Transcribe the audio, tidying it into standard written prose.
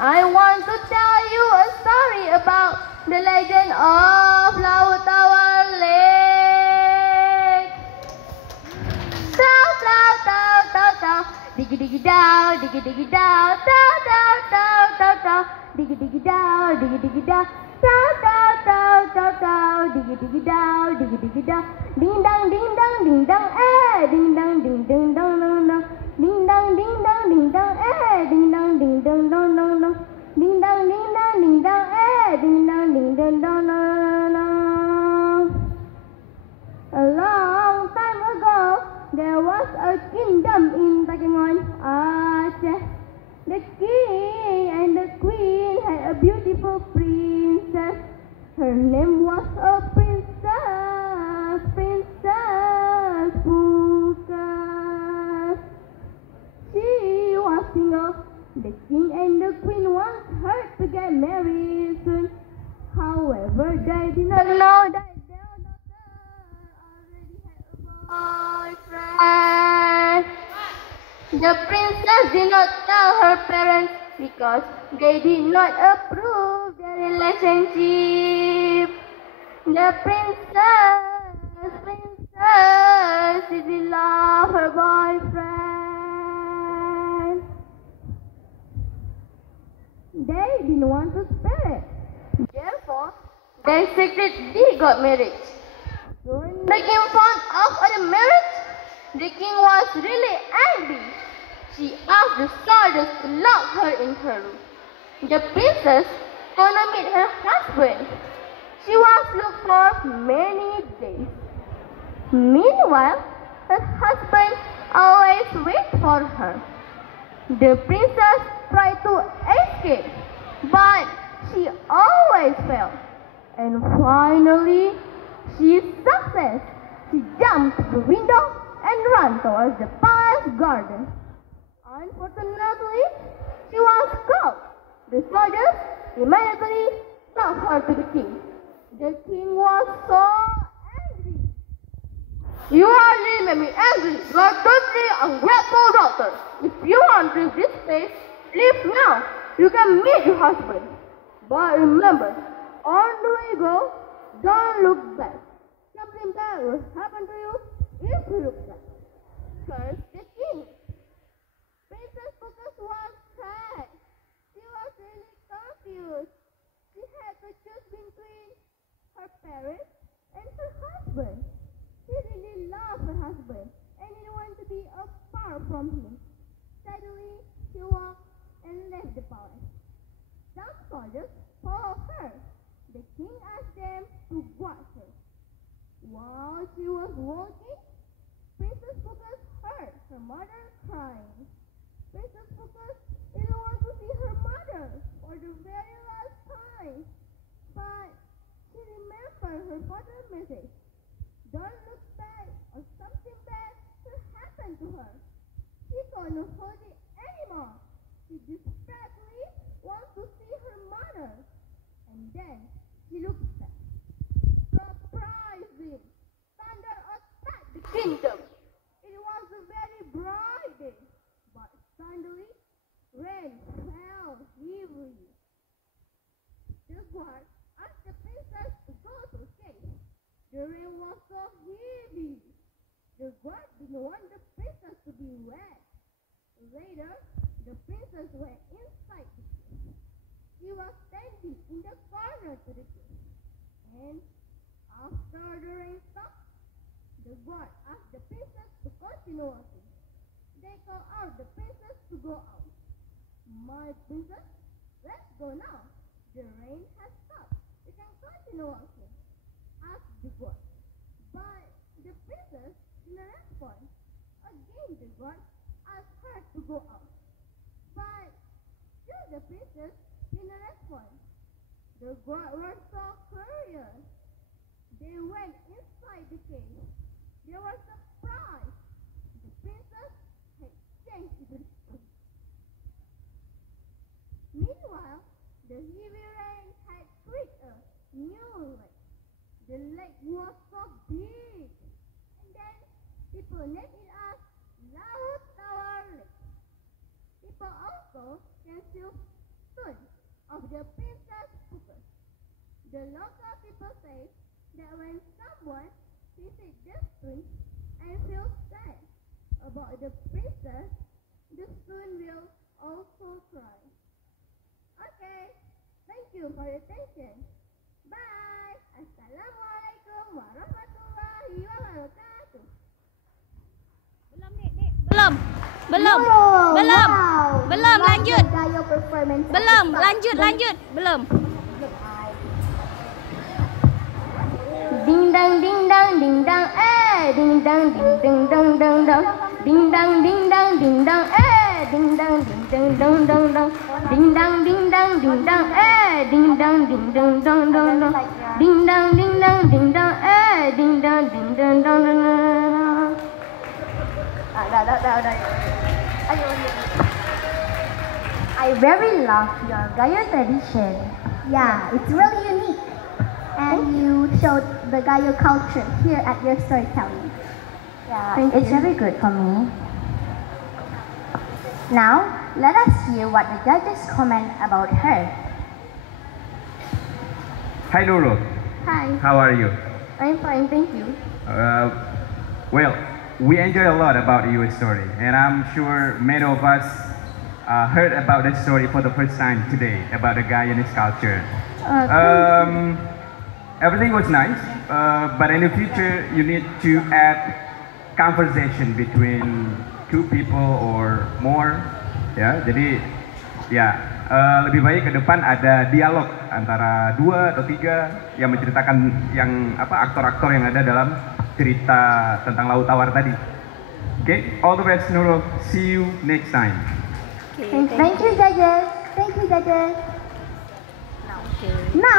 I want to tell you a story about the legend of Laut Tawar Lake. Dow, dow, dow, dow, dow, diggy diggy dow, diggy diggy dow, dow, dow, dow, dow, dow, diggy diggy dow, diggy diggy dow, dow, dow, dow, dow, dow, diggy diggy dow, diggy diggy dow, ding dong, eh, ding dong, dong, dong, dong, ding dong, eh, ding dong, dong, dong, dong, ding dong, eh, ding dong, dong, dong, dong. A long time ago, there was a kingdom in Aceh. The king and the queen had a beautiful princess. Her name was Princess Pukas. She was single. The king and the queen wanted her to get married soon. However, they did not know that their daughter already had a boyfriend. The princess did not tell her parents because they did not approve their relationship. The princess didn't love her boyfriend. They didn't want to spare it. Therefore, they secretly got married. When the king found out of the marriage, the king was really angry. She asked the soldiers to lock her in her room. The princess could not meet her husband. She was looked for many days. Meanwhile, her husband always waited for her. The princess tried to escape, but she always failed. And finally, she succeeded. She jumped the window and ran towards the palace garden. Unfortunately, she was caught. The soldiers immediately took her to the king. The king was so angry. You hardly made me angry. You are totally ungrateful daughter. If you want to leave this place, leave now. You can meet your husband. But remember, on the way you go, don't look back. Something bad will happen to you if you look back. Curse the king. Princess Pukas was sad. She was really confused. She had to choose between her parents and her husband. She really loved her husband and didn't want to be far from him. Suddenly, she walked and left the palace. Some soldiers followed her. The king asked them to watch her. While she was walking, Princess Pukas heard her mother crying. Princess Pukas didn't want to see her mother for the very last time. But she remembered her father's message. Don't look back or something bad will happen to her. She couldn't hold it anymore. She desperately wants to see her mother. And then she looked back. Surprising! Thunder attacked the kingdom. It was a very bright day, but suddenly rain fell heavily. The guard asked the princess to go to escape. The rain was so heavy. The guard didn't want the princess to be wet. Later, the princess went inside the cave. She was standing in the corner to the cave. And after the rain stopped, the guard asked the princess to continue walking. They called out the princess to go out. My princess, let's go now. The rain has stopped. You can continue walking, asked the guard. But the princess didn't respond. Again, the guard asked her to go out. But still the princess didn't respond. The guard were so curious. They went inside the cave. They were surprised. The princess had changed into the stone. Meanwhile, the heavy rain had created a new lake. The lake was so big. And then people named it as Laut Tawar Lake. People also can feel spoon of the princess cooker. The local people say that when someone visits the spoon and feels sad about the princess, the spoon will also cry. Okay, thank you for your attention. Bye. Assalamualaikum warahmatullahi wabarakatuh. Belum. Oh, Belum. wow. Belum, Love lanjut. the Gayo performance. Belum, lanjut. Belum. Ding dang, ding dang, ding dang, ding dang, ding ding dang dang dang. Ding dang, ding dang, ding dang, ding dang, ding dang dang dang dang. Ding dang, ding dang, ding dang, ding dang, ding dang dang dang dang. Ding dang, ding dang, ding dang, ding dang, ding dang dang dang dang. Dah. I very love your Gayo tradition. Yeah, it's really unique. And you showed the Gayo culture here at your storytelling. Yeah, it's very good for me. Now, let us hear what the judges comment about her. Hi Nurul, Hi, how are you? I'm fine, thank you. Well, we enjoy a lot about your story, and I'm sure many of us heard about the story for the first time today about the Guyanese culture. Everything was nice, but in the future you need to add conversation between two people or more. Ya, jadi ya lebih baik ke depan ada dialog antara 2 atau 3 yang menceritakan yang aktor-aktor yang ada dalam cerita tentang Laut Tawar tadi. Okay, all the best Nurul. See you next time. Thank you, judges. Thank you, judges. Now.